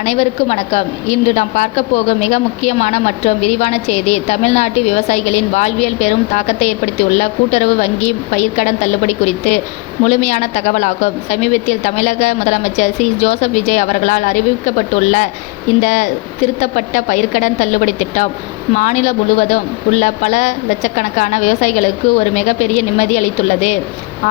அனைவருக்கும் வணக்கம். இன்று நாம் பார்க்க போகும் மிக முக்கியமான மற்றும் விரிவான செய்தி, தமிழ்நாட்டு விவசாயிகளின் வாழ்வியல் பெரும் தாக்கத்தை ஏற்படுத்தியுள்ள கூட்டுறவு வங்கி பயிர்க்கடன் தள்ளுபடி குறித்து முழுமையான தகவலாகும். சமீபத்தில் தமிழக முதலமைச்சர் சி. ஜோசப் விஜய் அவர்களால் அறிவிக்கப்பட்டுள்ள இந்த திருத்தப்பட்ட பயிர்க்கடன் தள்ளுபடி திட்டம் மாநிலம் முழுவதும் உள்ள பல லட்சக்கணக்கான விவசாயிகளுக்கு ஒரு மிகப்பெரிய நிம்மதி அளித்துள்ளது.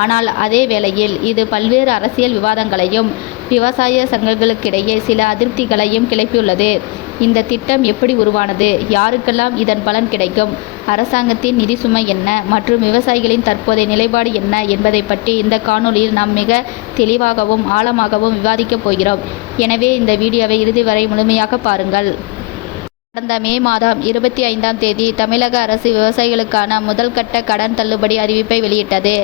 ஆனால் அதே வேளையில் இது பல்வேறு அரசியல் விவாதங்களையும் விவசாய சங்கங்களுக்கிடையே சில அதிருப்திகளையும் கிளப்பியுள்ளது. இந்த திட்டம் எப்படி உருவானது, யாருக்கெல்லாம் இதன் பலன் கிடைக்கும், அரசாங்கத்தின் நிதி சுமை என்ன மற்றும் விவசாயிகளின் தற்போதைய நிலைப்பாடு என்ன என்பதை பற்றி இந்த காணொளியில் நாம் மிக தெளிவாகவும் ஆழமாகவும் விவாதிக்கப் போகிறோம். எனவே இந்த வீடியோவை இறுதி வரை முழுமையாக பாருங்கள். கடந்த மே மாதம் 25ஆம் தேதி தமிழக அரசு விவசாயிகளுக்கான முதல் கட்ட கடன் தள்ளுபடி அறிவிப்பை வெளியிட்டது.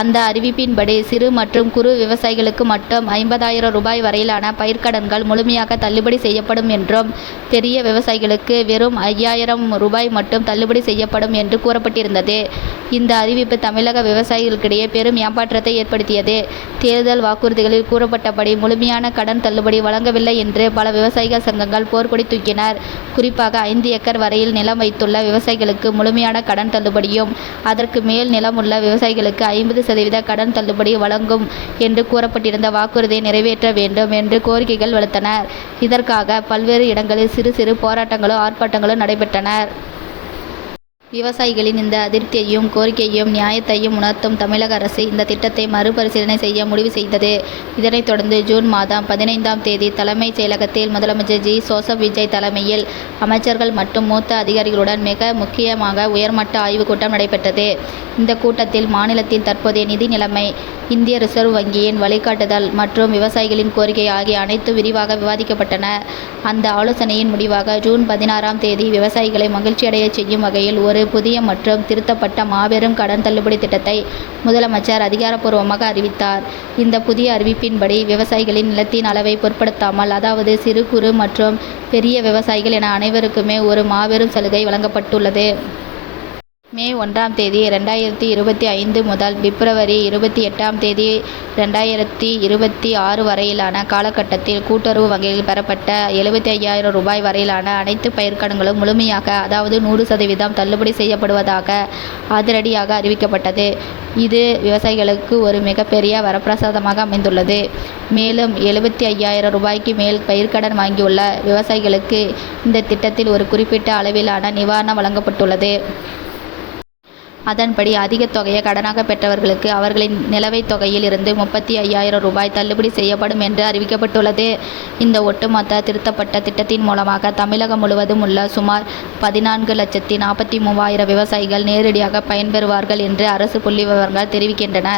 அந்த அறிவிப்பின்படி சிறு மற்றும் குறு விவசாயிகளுக்கு மட்டும் 50,000 ரூபாய் வரையிலான பயிர்க்கடன்கள் முழுமையாக தள்ளுபடி செய்யப்படும் என்றும், பெரிய விவசாயிகளுக்கு வெறும் 5,000 ரூபாய் மட்டும் தள்ளுபடி செய்யப்படும் என்று கூறப்பட்டிருந்தது. இந்த அறிவிப்பு தமிழக விவசாயிகளுக்கிடையே பெரும் ஏமாற்றத்தை ஏற்படுத்தியது. தேர்தல் வாக்குறுதிகளில் கூறப்பட்டபடி முழுமையான கடன் தள்ளுபடி வழங்கவில்லை என்று பல விவசாயிகள் சங்கங்கள் போர்க்கொடி தூக்கினர். குறிப்பாக 5 ஏக்கர் வரையில் நிலம் வைத்துள்ள விவசாயிகளுக்கு முழுமையான கடன் தள்ளுபடியும், அதற்கு மேல் நிலம் உள்ள விவசாயிகளுக்கு 50% கடன் தள்ளுபடி வழங்கும் என்று கூறப்பட்டிருந்த வாக்குறுதியை நிறைவேற்ற வேண்டும் என்று கோரிக்கைகள் வலுத்தனர். இதற்காக பல்வேறு இடங்களில் சிறு சிறு போராட்டங்களும் ஆர்ப்பாட்டங்களும் நடைபெற்றன. விவசாயிகளின் இந்த அதிருப்தியையும் கோரிக்கையையும் நியாயத்தையும் உணர்த்தும் தமிழக அரசு இந்த திட்டத்தை மறுபரிசீலனை செய்ய முடிவு செய்தது. இதனைத் தொடர்ந்து ஜூன் மாதம் 15ஆம் தேதி தலைமைச் செயலகத்தில் முதலமைச்சர் ஜி. ஜோசப் விஜய் தலைமையில் அமைச்சர்கள் மற்றும் மூத்த அதிகாரிகளுடன் மிக முக்கியமாக உயர்மட்ட ஆய்வுக் கூட்டம் நடைபெற்றது. இந்த கூட்டத்தில் மாநிலத்தின் தற்போதைய நிதி நிலைமை, இந்திய ரிசர்வ் வங்கியின் வழிகாட்டுதல் மற்றும் விவசாயிகளின் கோரிக்கை ஆகிய அனைத்தும் விரிவாக விவாதிக்கப்பட்டன. அந்த ஆலோசனையின் முடிவாக ஜூன் 16ஆம் தேதி விவசாயிகளை மகிழ்ச்சியடைய செய்யும் வகையில் ஒரு புதிய மற்றும் திருத்தப்பட்ட மாபெரும் கடன் தள்ளுபடி திட்டத்தை முதலமைச்சர் அதிகாரப்பூர்வமாக அறிவித்தார். இந்த புதிய அறிவிப்பின்படி விவசாயிகளின் நிலத்தின் அளவை பொருட்படுத்தாமல், அதாவது சிறு குறு மற்றும் பெரிய விவசாயிகள் என அனைவருக்குமே ஒரு மாபெரும் சலுகை வழங்கப்பட்டுள்ளது. மே 1ஆம் தேதி 2025 முதல் பிப்ரவரி 28ஆம் தேதி 2026 வரையிலான காலகட்டத்தில் கூட்டுறவு வங்கியில் பெறப்பட்ட 75,000 ரூபாய் வரையிலான அனைத்து பயிர்க்கடன்களும் முழுமையாக, அதாவது 100% தள்ளுபடி செய்யப்படுவதாக அதிரடியாக அறிவிக்கப்பட்டது. இது விவசாயிகளுக்கு ஒரு மிகப்பெரிய வரப்பிரசாதமாக அமைந்துள்ளது. மேலும் 75,000 ரூபாய்க்கு மேல் பயிர்க்கடன் வாங்கியுள்ள விவசாயிகளுக்கு இந்த திட்டத்தில் ஒரு குறிப்பிட்ட அளவிலான நிவாரணம் வழங்கப்பட்டுள்ளது. அதன்படி அதிக தொகையை கடனாக பெற்றவர்களுக்கு அவர்களின் நிலுவைத் தொகையில் இருந்து 35,000 ரூபாய் தள்ளுபடி செய்யப்படும் என்று அறிவிக்கப்பட்டுள்ளது. இந்த ஒட்டுமொத்த திருத்தப்பட்ட திட்டத்தின் மூலமாக தமிழகம் முழுவதும் உள்ள சுமார் 14,43,000 விவசாயிகள் நேரடியாக பயன்பெறுவார்கள் என்று அரசு புள்ளிவிவரங்கள் தெரிவிக்கின்றன.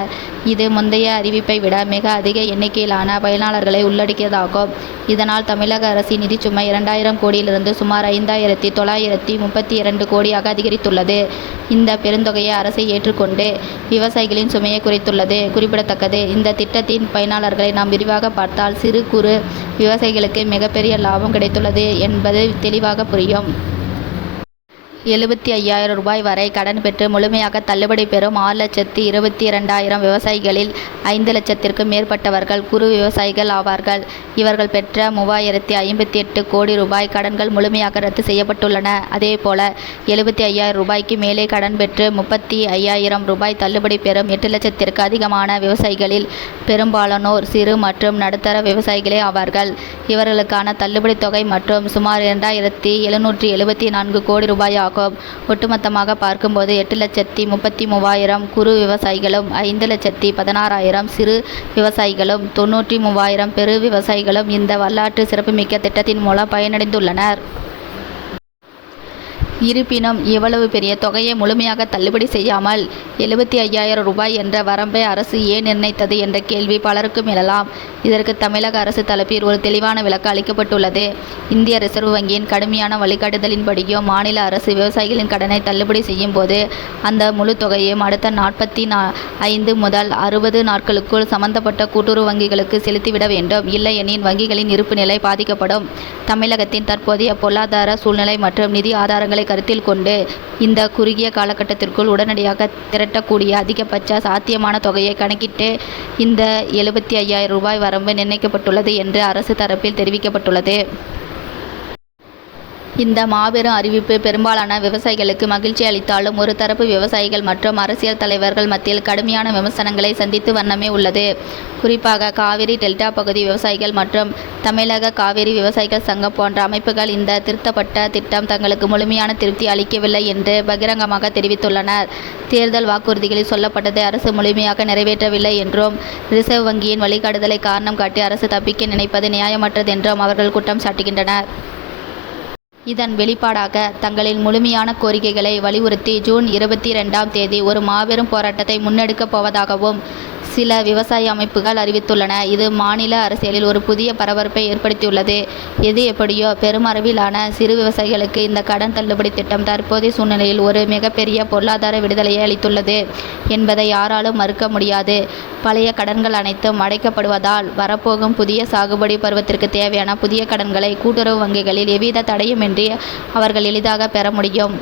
இது முந்தைய அறிவிப்பை விட மிக அதிக எண்ணிக்கையிலான பயனாளர்களை உள்ளடக்கியதாகும். இதனால் தமிழக அரசின் நிதிச்சுமை 2,000 கோடியிலிருந்து சுமார் 5,932 கோடியாக அதிகரித்துள்ளது. இந்த பெருந்தொகையை அரசை ஏற்றுக்கொண்டு விவசாயிகளின் சுமையை குறைத்துள்ளது குறிப்பிடத்தக்கது. இந்த திட்டத்தின் பயனாளர்களை நாம் விரிவாக பார்த்தால், சிறு குறு விவசாயிகளுக்கு மிகப்பெரிய லாபம் கிடைத்துள்ளது என்பது தெளிவாக புரியும். 75,000 ரூபாய் வரை கடன் பெற்று முழுமையாக தள்ளுபடி பெறும் 6,22,000 விவசாயிகளில் 5 லட்சத்திற்கும் மேற்பட்டவர்கள் குறு விவசாயிகள் ஆவார்கள். இவர்கள் பெற்ற 3,058 கோடி ரூபாய் கடன்கள் முழுமையாக ரத்து செய்யப்பட்டுள்ளன. அதேபோல 75,000 ரூபாய்க்கு மேலே கடன் பெற்று 35,000 ரூபாய் தள்ளுபடி பெறும் 8 லட்சத்திற்கு அதிகமான விவசாயிகளில் பெரும்பாலானோர் சிறு மற்றும் நடுத்தர விவசாயிகளே ஆவார்கள். இவர்களுக்கான தள்ளுபடி தொகை மற்றும் சுமார் 2,774 கோடி ரூபாய் ஆகும். ஒட்டுமொத்தமாக பார்க்கும்போது 8,33,000 குறு விவசாயிகளும், 5,16,000 சிறு விவசாயிகளும், 93,000 பெரு விவசாயிகளும் இந்த வரலாற்று சிறப்புமிக்க திட்டத்தின் மூலம் பயனடைந்துள்ளனர். இருப்பினும் இவ்வளவு பெரிய தொகையை முழுமையாக தள்ளுபடி செய்யாமல் 75,000 ரூபாய் என்ற வரம்பை அரசு ஏன் நிர்ணயித்தது என்ற கேள்வி பலருக்கும் எழலாம். இதற்கு தமிழக அரசு தரப்பில் ஒரு தெளிவான விளக்கம் அளிக்கப்பட்டுள்ளது. இந்திய ரிசர்வ் வங்கியின் கடுமையான வழிகாட்டுதலின்படியும் மாநில அரசு விவசாயிகளின் கடனை தள்ளுபடி செய்யும் போது அந்த முழு தொகையையும் அடுத்த 45 முதல் 60 நாட்களுக்குள் சம்பந்தப்பட்ட கூட்டுறவு வங்கிகளுக்கு செலுத்திவிட வேண்டும். இல்லையெனில் வங்கிகளின் இருப்பு நிலை பாதிக்கப்படும். தமிழகத்தின் தற்போதைய பொருளாதார சூழ்நிலை மற்றும் நிதி ஆதாரங்களை கருத்தில் கொண்டு இந்த குறுகிய காலகட்டத்திற்குள் உடனடியாக திரட்டக்கூடிய அதிகபட்ச சாத்தியமான தொகையை கணக்கிட்டு இந்த 75,000 ரூபாய் வரம்பு நிர்ணயிக்கப்பட்டுள்ளது என்று அரசு தரப்பில் தெரிவிக்கப்பட்டுள்ளது. இந்த மாபெரும் அறிவிப்பு பெரும்பாலான விவசாயிகளுக்கு மகிழ்ச்சி அளித்தாலும் ஒரு தரப்பு விவசாயிகள் மற்றும் அரசியல் தலைவர்கள் மத்தியில் கடுமையான விமர்சனங்களை சந்தித்து வண்ணமே உள்ளது. குறிப்பாக காவிரி டெல்டா பகுதி விவசாயிகள் மற்றும் தமிழக காவிரி விவசாயிகள் சங்கம் போன்ற அமைப்புகள் இந்த திருத்தப்பட்ட திட்டம் தங்களுக்கு முழுமையான திருப்தி அளிக்கவில்லை என்று பகிரங்கமாக தெரிவித்துள்ளனர். தேர்தல் வாக்குறுதிகளில் சொல்லப்பட்டதை அரசு முழுமையாக நிறைவேற்றவில்லை என்றும் ரிசர்வ் வங்கியின் வழிகாட்டுதலை காரணம் காட்டி அரசு தப்பிக்க நினைப்பது நியாயமற்றது என்றும் அவர்கள் குற்றம் சாட்டுகின்றனர். இதன் வெளிப்பாடாக தங்களின் முழுமையான கோரிக்கைகளை வலியுறுத்தி ஜூன் 22ஆம் தேதி ஒரு மாபெரும் போராட்டத்தை முன்னெடுக்கப் போவதாகவும் சில விவசாய அமைப்புகள் அறிவித்துள்ளன. இது மாநில அரசியலில் ஒரு புதிய பரபரப்பை ஏற்படுத்தியுள்ளது. எது எப்படியோ பெருமளவிலான சிறு விவசாயிகளுக்கு இந்த கடன் தள்ளுபடி திட்டம் தற்போதைய சூழ்நிலையில் ஒரு மிகப்பெரிய பொருளாதார விடுதலையை அளித்துள்ளது என்பதை யாராலும் மறுக்க முடியாது. பழைய கடன்கள் அனைத்தும் அடைக்கப்படுவதால் வரப்போகும் புதிய சாகுபடி பருவத்திற்கு தேவையான புதிய கடன்களை கூட்டுறவு வங்கிகளில் எவ்வித தடையுமின்றி அவர்கள் எளிதாக பெற முடியும்.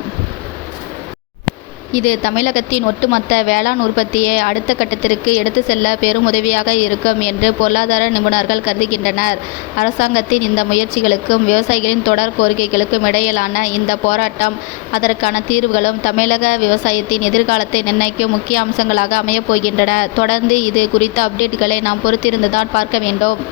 இது தமிழகத்தின் ஒட்டுமொத்த வேளாண் உற்பத்தியை அடுத்த கட்டத்திற்கு எடுத்து செல்ல பெரும் உதவியாக இருக்கும் என்று பொருளாதார நிபுணர்கள் கருதுகின்றனர். அரசாங்கத்தின் இந்த முயற்சிகளுக்கும் விவசாயிகளின் தொடர் கோரிக்கைகளுக்கும் இடையிலான இந்த போராட்டம் அதற்கான தீர்வுகளும் தமிழக விவசாயத்தின் எதிர்காலத்தை நிர்ணயிக்கும் முக்கிய அம்சங்களாக அமையப் போகின்றன. தொடர்ந்து இது குறித்த அப்டேட்டுகளை நாம் பொறுத்திருந்துதான் பார்க்க வேண்டும்.